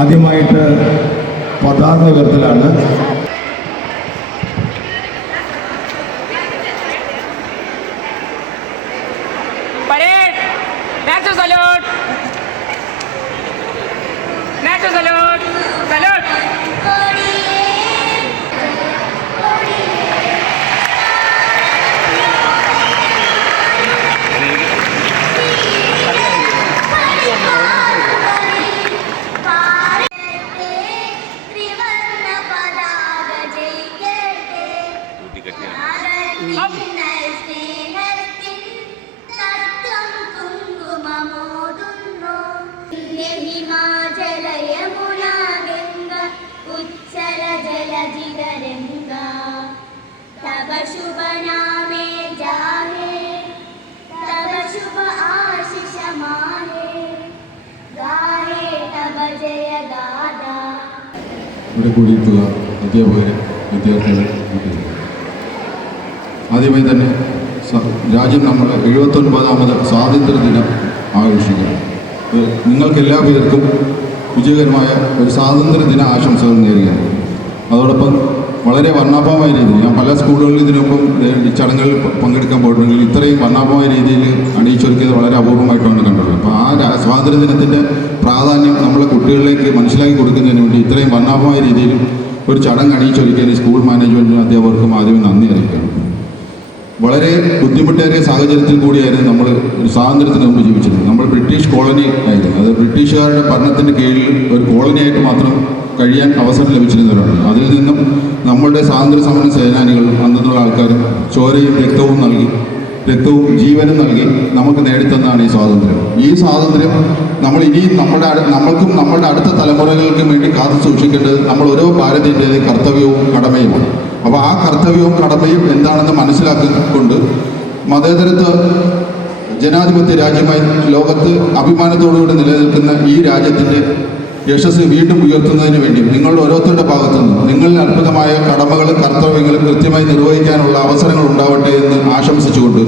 ആദ്യമായിട്ട് പതാക ഉയർത്തലാണ്. ഇവിടെ കൂടിയിട്ടുള്ള അധ്യാപകരെ, വിദ്യാർത്ഥികൾ, ആദ്യമായി തന്നെ രാജ്യം നമ്മൾ 79ാമത് സ്വാതന്ത്ര്യ ദിനം ആഘോഷിക്കുന്നു. നിങ്ങൾക്കെല്ലാവർക്കും വിജയകരമായ ഒരു സ്വാതന്ത്ര്യ ദിന ആശംസകൾ നേരുകയാണ്. അതോടൊപ്പം വളരെ വർണ്ണാഭമായ രീതിയിൽ ഞാൻ പല സ്കൂളുകളിൽ ഇതിനൊപ്പം ചടങ്ങുകളിൽ പങ്കെടുക്കാൻ പോയിട്ടുണ്ടെങ്കിൽ ഇത്രയും വർണ്ണാഭമായ രീതിയിൽ അണിയിച്ചൊരുക്കിയത് വളരെ അപൂർവമായിട്ടാണ് കണ്ടുള്ളത്. അപ്പോൾ ആ സ്വാതന്ത്ര്യ ദിനത്തിൻ്റെ പ്രാധാന്യം നമ്മളെ കുട്ടികളിലേക്ക് മനസ്സിലാക്കി കൊടുക്കുന്നതിന് വേണ്ടി ഇത്രയും വർണ്ണാഭമായ രീതിയിൽ ഒരു ചടങ്ങ് അണിയിച്ചൊരുക്കിയതിന് സ്കൂൾ മാനേജ്മെൻറ്റിനും അധ്യാപകർക്കും ആദ്യം നന്ദി അറിയിക്കുകയാണ്. വളരെ ബുദ്ധിമുട്ടേറിയ സാഹചര്യത്തിൽ കൂടിയായിരുന്നു നമ്മൾ ഒരു സ്വാതന്ത്ര്യത്തിന് മുമ്പ് ജീവിച്ചിരുന്നത്. നമ്മൾ ബ്രിട്ടീഷ് കോളനി ആയിരുന്നു. അത് ബ്രിട്ടീഷുകാരുടെ ഭരണത്തിൻ്റെ കീഴിൽ ഒരു കോളനിയായിട്ട് മാത്രം കഴിയാൻ അവസരം ലഭിച്ചിരുന്നവരാണ്. അതിൽ നിന്നും നമ്മളുടെ സ്വാതന്ത്ര്യ സമര സേനാനികൾ, അന്നുള്ള ആൾക്കാരും ചോരയും രക്തവും ജീവനും നൽകി നമുക്ക് നേടിത്തന്നാണ് ഈ സ്വാതന്ത്ര്യം. ഈ സ്വാതന്ത്ര്യം നമ്മൾ ഇനിയും നമ്മൾക്കും നമ്മളുടെ അടുത്ത തലമുറകൾക്കും വേണ്ടി കാത്തു സൂക്ഷിക്കേണ്ടത് നമ്മൾ ഓരോ ഭാരതീയൻ്റെ കർത്തവ്യവും കടമയുമാണ്. അപ്പോൾ ആ കർത്തവ്യവും കടമയും എന്താണെന്ന് മനസ്സിലാക്കിക്കൊണ്ട് മതേതരത്വ ജനാധിപത്യ രാജ്യമായി ലോകത്ത് അഭിമാനത്തോടുകൂടി നിലനിൽക്കുന്ന ഈ രാജ്യത്തിൻ്റെ യശസ് വീണ്ടും ഉയർത്തുന്നതിന് വേണ്ടി നിങ്ങളുടെ ഓരോരുത്തരുടെ ഭാഗത്തു നിന്നും നിങ്ങളിൽ അർപ്പിതമായ കടമകളും കർത്തവ്യങ്ങളും കൃത്യമായി നിർവഹിക്കാനുള്ള അവസരങ്ങൾ ഉണ്ടാവട്ടെ എന്ന് ആശംസിച്ചുകൊണ്ട്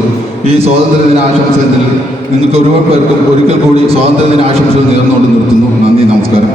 ഈ സ്വാതന്ത്ര്യദിന ആശംസത്തിൽ നിങ്ങൾക്ക് ഒരുപാട് പേർക്കും ഒരിക്കൽ കൂടി സ്വാതന്ത്ര്യദിന ആശംസകൾ നേർന്നുകൊണ്ട് നിർത്തുന്നു. നന്ദി, നമസ്കാരം.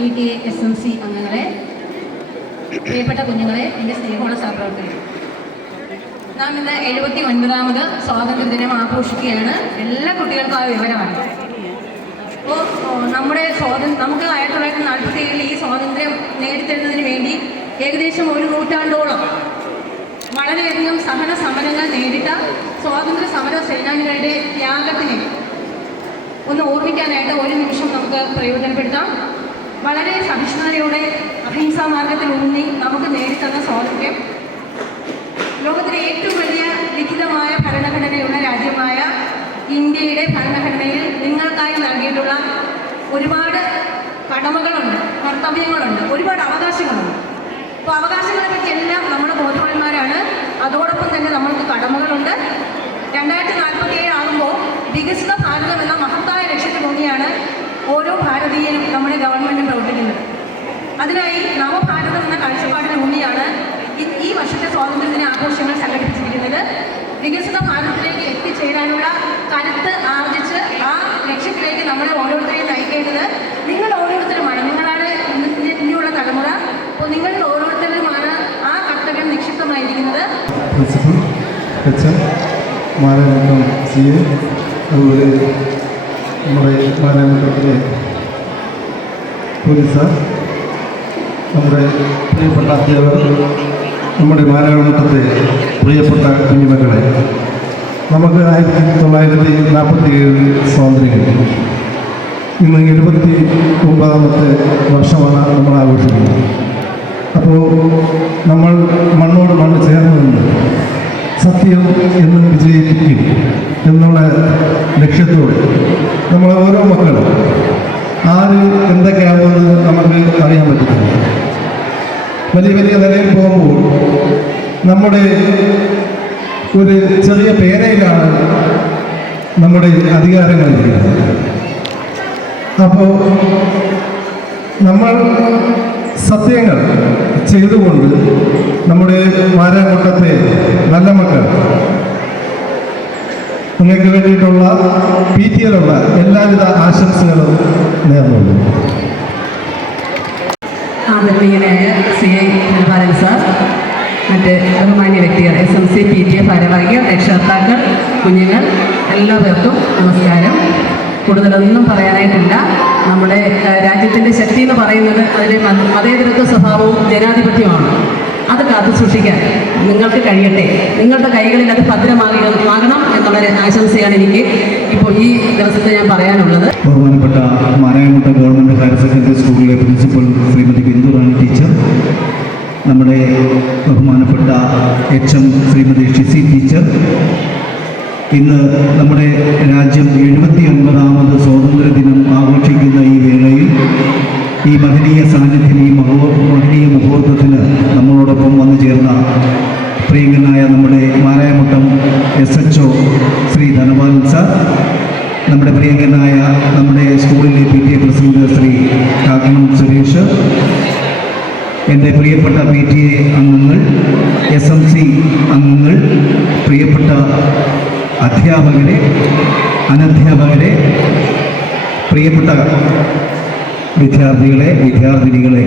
PTA-SMC അംഗങ്ങളെ, പ്രിയപ്പെട്ട കുഞ്ഞുങ്ങളെ, എൻ്റെ സ്നേഹമുള്ള സഹപ്രവർത്തകരെ, നാം ഇന്ന് 79ാമത് സ്വാതന്ത്ര്യദിനം ആഘോഷിക്കുകയാണ്. എല്ലാ കുട്ടികൾക്കും ആ വിവരമാണ്. അപ്പോൾ നമുക്ക് 1947 ഈ സ്വാതന്ത്ര്യം നേടിത്തരുന്നതിന് വേണ്ടി ഏകദേശം ഒരു നൂറ്റാണ്ടോളം വളരെയധികം സഹന സമരങ്ങൾ നേരിട്ട സ്വാതന്ത്ര്യ സമര സേനാനികളുടെ ത്യാഗത്തിനെ ഒന്ന് ഓർമ്മിക്കാനായിട്ട് ഒരു നിമിഷം നമുക്ക് പ്രയോജനപ്പെടുത്താം. വളരെ സഹിഷ്ണുതയോടെ അഹിംസാ മാർഗത്തിൽ ഊന്നി നമുക്ക് നേടിത്തന്ന സ്വാതന്ത്ര്യം ലോകത്തിലെ ഏറ്റവും വലിയ ലിഖിതമായ ഭരണഘടനയുള്ള രാജ്യമായ ഇന്ത്യയുടെ ഭരണഘടനയിൽ നിങ്ങൾക്കായി നൽകിയിട്ടുള്ള ഒരുപാട് കടമകളുണ്ട്, കർത്തവ്യങ്ങളുണ്ട്, ഒരുപാട് അവകാശങ്ങളുണ്ട്. അപ്പോൾ അവകാശങ്ങളെ പറ്റി എല്ലാം നമ്മൾ ബോധവാന്മാരാണ്. അതോടൊപ്പം തന്നെ നമ്മൾക്ക് കടമകളുണ്ട്. 2047 ആകുമ്പോൾ വികസിത ഭാരതം എന്ന മഹത്തായ ലക്ഷ്യത്തിലൂന്നിയാണ് ഓരോ ഭാരതീയനും നമ്മുടെ ഗവൺമെൻറ്റും പ്രവർത്തിക്കുന്നത്. അതിനായി നവഭാരതം എന്ന കാഴ്ചപ്പാടിലൂന്നിയാണ് ഈ വർഷത്തെ സ്വാതന്ത്ര്യദിന ആഘോഷങ്ങൾ സംഘടിപ്പിച്ചിരിക്കുന്നത്. വികസിത ഭാരതത്തിലേക്ക് എത്തിച്ചേരാനുള്ള കരുത്ത് ആർജിച്ച് ആ ലക്ഷ്യത്തിലേക്ക് നമ്മളെ ഓരോരുത്തരെയും നയിക്കേണ്ടത് നിങ്ങൾ ഓരോരുത്തരുമാണ്. നിങ്ങളാണ് ഇനിയുള്ള തലമുറ. അപ്പോൾ നിങ്ങളിൽ ഓരോരുത്തരുമാണ് ആ കർത്തവ്യം നിക്ഷിപ്തമായിരിക്കുന്നത്. മാരാമട്ടം സി എ, അതുപോലെ നമ്മുടെ മാരാമട്ടത്തിലെ പോലീസ്, നമ്മുടെ പ്രിയപ്പെട്ട അധ്യാപകർ, നമ്മുടെ മാരാമട്ടത്തെ പ്രിയപ്പെട്ട കുഞ്ഞുമക്കളെ, നമുക്ക് 1947 സ്വാതന്ത്ര്യം കിട്ടി. ഇന്ന് 79ാമത്തെ വർഷമാണ് നമ്മൾ ആഘോഷിക്കുന്നത്. അപ്പോൾ നമ്മൾ മണ്ണോട് മണ്ണ് ചേർന്ന് നിന്ന് സത്യം എന്നും വിജയിപ്പിക്കും എന്നുള്ള ലക്ഷ്യത്തോടെ നമ്മളെ ഓരോ മക്കളും ആര് എന്തൊക്കെയാകുമെന്ന് നമുക്ക് അറിയാൻ പറ്റത്തില്ല. വലിയ വലിയ നിലയിൽ പോകുമ്പോൾ നമ്മുടെ ഒരു ചെറിയ പേരയിലാണ് നമ്മുടെ അധികാരങ്ങളിരിക്കുന്നത്. അപ്പോൾ നമ്മൾ സത്യങ്ങൾ ചെയ്തുകൊണ്ട് നമ്മുടെ മാരാമട്ടത്തെ നല്ല മക്കൾ നിങ്ങൾക്ക് വേണ്ടിയിട്ടുള്ള PTA-യിലുള്ള എല്ലാവിധ ആശംസകളും നേർന്നുള്ളൂ. ആദരണീയനായ CI ധനപാലൻ സാർ, മറ്റ് ബഹുമാന്യ വ്യക്തികൾ, SMC PTA ഭാരവാഹികൾ, രക്ഷകർത്താക്കൾ, കുഞ്ഞുങ്ങൾ, എല്ലാവർക്കും നമസ്കാരം. കൂടുതലൊന്നും പറയാനായിട്ടില്ല. നമ്മുടെ രാജ്യത്തിൻ്റെ ശക്തി എന്ന് പറയുന്നത് അതിലെ മതേതരത്വ സ്വഭാവവും ജനാധിപത്യമാണ്. അത് കാത്തു സൂക്ഷിക്കാൻ നിങ്ങൾക്ക് കഴിയട്ടെ. നിങ്ങളുടെ കൈകളിൽ അത് ഭദ്രമാകണം എന്നുള്ള ആശംസയാണ് എനിക്ക് ഇപ്പോൾ ഈ ദിവസത്തെ ഞാൻ പറയാനുള്ളത്. ബഹുമാനപ്പെട്ട മാരാമട്ടം ഗവൺമെൻറ് ഹയർ സെക്കൻഡറി സ്കൂളിലെ പ്രിൻസിപ്പൽ ശ്രീമതി ബിന്ദു റാണി ടീച്ചർ, നമ്മുടെ ബഹുമാനപ്പെട്ട HM ശ്രീമതി ഷിസി ടീച്ചർ, ഇന്ന് നമ്മുടെ രാജ്യം 79ാമത് സ്വാതന്ത്ര്യദിനം ആഘോഷിക്കുന്ന ഈ വേളയിൽ ഈ മഹനീയ സാന്നിധ്യം, ഈ മഹനീയ മുഹൂർത്തത്തിന് നമ്മളോടൊപ്പം വന്നു ചേർന്ന പ്രിയങ്കനായ നമ്മുടെ മാരാമട്ടം SHO ശ്രീ ധനപാലൻ സാർ, നമ്മുടെ പ്രിയങ്കനായ നമ്മുടെ സ്കൂളിലെ PTA പ്രസിഡന്റ് ശ്രീ കാക്കണം സുരേഷ്, എൻ്റെ പ്രിയപ്പെട്ട PTA അംഗങ്ങൾ, SMC അംഗങ്ങൾ, പ്രിയപ്പെട്ട അധ്യാപകരെ, അനധ്യാപകരെ, പ്രിയപ്പെട്ട വിദ്യാർത്ഥികളെ, വിദ്യാർത്ഥിനികളെ,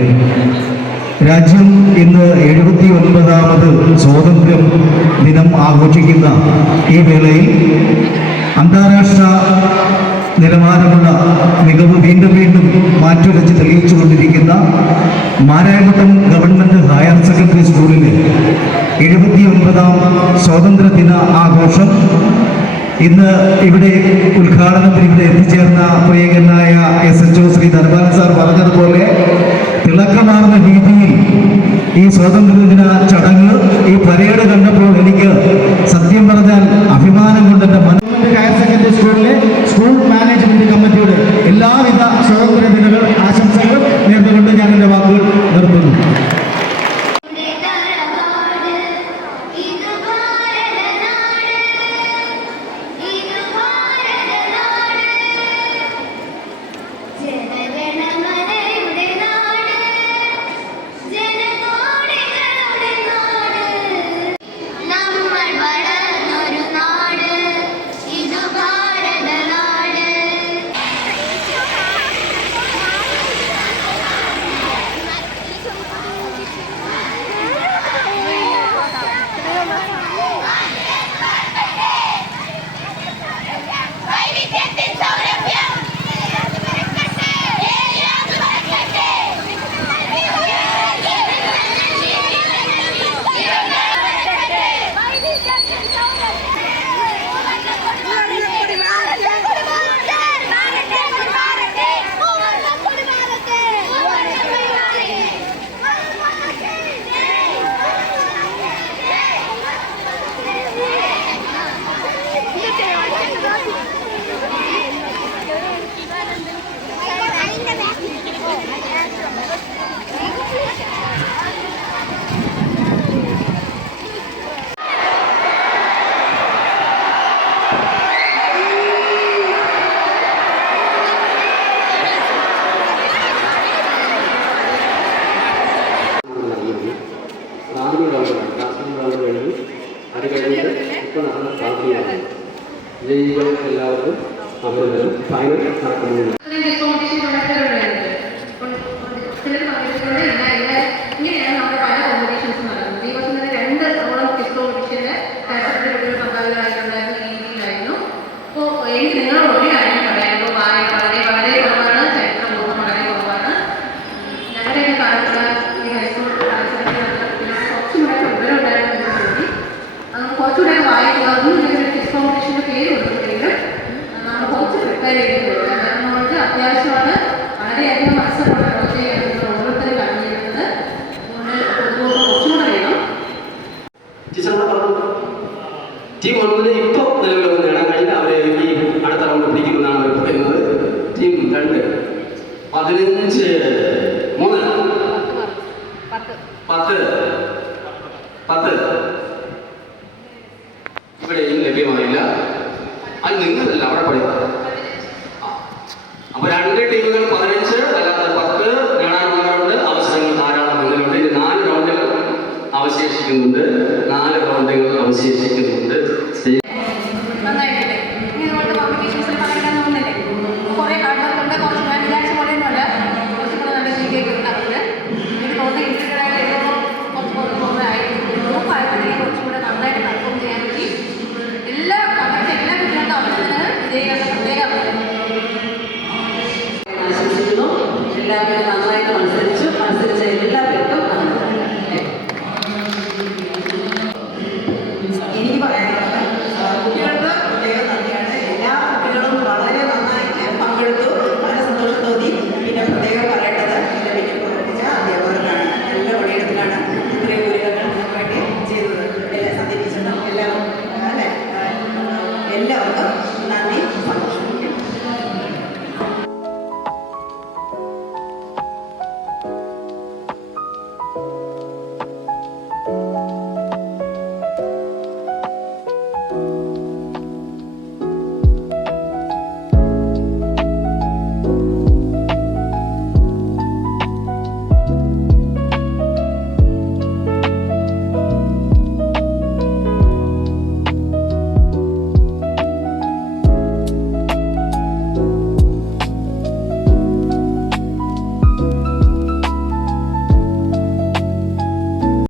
രാജ്യം ഇന്ന് 79ാമത് സ്വാതന്ത്ര്യം ദിനം ആഘോഷിക്കുന്ന ഈ വേളയിൽ അന്താരാഷ്ട്ര നിലവാരമുള്ള മികവ് വീണ്ടും മാറ്റുരച്ച് തെളിയിച്ചുകൊണ്ടിരിക്കുന്ന മാരാമട്ടം ഗവൺമെൻറ് ഹയർ സെക്കൻഡറി സ്കൂളിലെ 79ാം സ്വാതന്ത്ര്യദിന ആഘോഷം ഇന്ന് ഇവിടെ ഉദ്ഘാടനത്തിന് ഇവിടെ എത്തിച്ചേർന്ന പ്രിയങ്കനായ SHO ശ്രീ ധനപാലൻ സാർ പറഞ്ഞതുപോലെ തിളക്കമാർന്ന രീതിയിൽ ഈ സ്വാതന്ത്ര്യദിന ചടങ്ങ്, ഈ പരേഡ് കണ്ടപ്പോൾ എനിക്ക് സത്യം പറഞ്ഞാൽ അഭിമാനം കൊണ്ട് എൻ്റെ ഹയർ സെക്കൻഡറി സ്കൂളിലെ സ്കൂൾ മാനേജ്മെന്റ് കമ്മിറ്റിയുടെ എല്ലാവിധ സ്വാതന്ത്ര്യദിന ആശംസകളും നേർന്നുകൊണ്ട് ഞാൻ എൻ്റെ വാക്കുകൾ നിർത്തുന്നു. എല്ലാവർക്കും അഭിനന്ദനം. ഫൈനൽ നടക്കുന്നു. ഇങ്ങനെയാണ് നമ്മുടെ പല കോമ്പറ്റീഷൻസ് നടക്കുന്നത്. ഈ വർഷം തന്നെ 2 ഓളം ക്വിസ് കോമ്പറ്റീഷന് പങ്കാളികളായിട്ടുണ്ടായിരുന്നു. ടീം 1 ഇപ്പോൾ നിലവിൽ വന്ന് നേടാൻ കഴിഞ്ഞില്ല. അവർ ഈ അടുത്ത റൗണ്ട് പിടിക്കുമെന്നാണ് അവർ പറയുന്നത്. ടീം 2 15 3 10 ഇവിടെയും ലഭ്യമായില്ല. അത് നിങ്ങളല്ല അവിടെ പറയുന്നത്. അപ്പോൾ 2 ടീമുകൾ 15 അല്ലാതെ 10 നേടാനുള്ളവരുണ്ട്. അവസരങ്ങൾ ധാരാളം മുന്നിലുണ്ട്. ഇത് 4 റൗണ്ടുകൾ അവശേഷിക്കുന്നുണ്ട്. 4 റൗണ്ടുകൾ അവശേഷിക്കുന്നുണ്ട്. നന്നായിട്ടില്ലേ? ഇനി ഇതുപോലത്തെ കോമ്പറ്റീഷൻസിൽ പങ്കെടുക്കാൻ തോന്നുന്നില്ലേ? കുറേ ഹാർഡ് വർക്ക് ഉണ്ട്. കുറച്ച് ഞാൻ വിചാരിച്ച പോലെയൊന്നുമല്ല. കുറച്ചും കൂടെ നല്ല രീതിയിലേക്ക് ഉണ്ടാവുന്നത്. എനിക്ക് തോന്നുന്നു ഇൻഡിവിജ്വലായിട്ട് കുറച്ച് പോകുന്നതായിരുന്നു. ഗ്രൂപ്പായപ്പോഴത്തേക്കും കുറച്ചും കൂടെ നന്നായിട്ട് പെർഫോം ചെയ്യാൻ പറ്റി. എല്ലാ കുട്ടികൾക്കും അവസരത്തിന് വിജയികളുടെ പ്രത്യേക ആശംസിക്കുന്നു. എല്ലാവരും നന്നായിട്ട് മത്സരിച്ച എല്ലാ പേർക്കും എനിക്ക് പറയാനുള്ളത് കുട്ടികൾക്ക് പ്രത്യേക നന്ദിയാണ്. എല്ലാ കുട്ടികളും വളരെ നന്നായിട്ട് പങ്കെടുത്തു. വളരെ സന്തോഷം തോന്നി. പിന്നെ പ്രത്യേകം പറയേണ്ടത് ഇതിനെ പിന്നിൽ പ്രവർത്തിച്ച അധ്യാപകർക്കാണ്. നല്ല പണിയെടുപ്പിലാണ് ഇത്രയും ദുരിതങ്ങൾ നിങ്ങൾക്ക് വേണ്ടി ചെയ്തത്. സന്ദീപിച്ചിട്ടും എല്ലാവർക്കും നന്ദി, സന്തോഷം.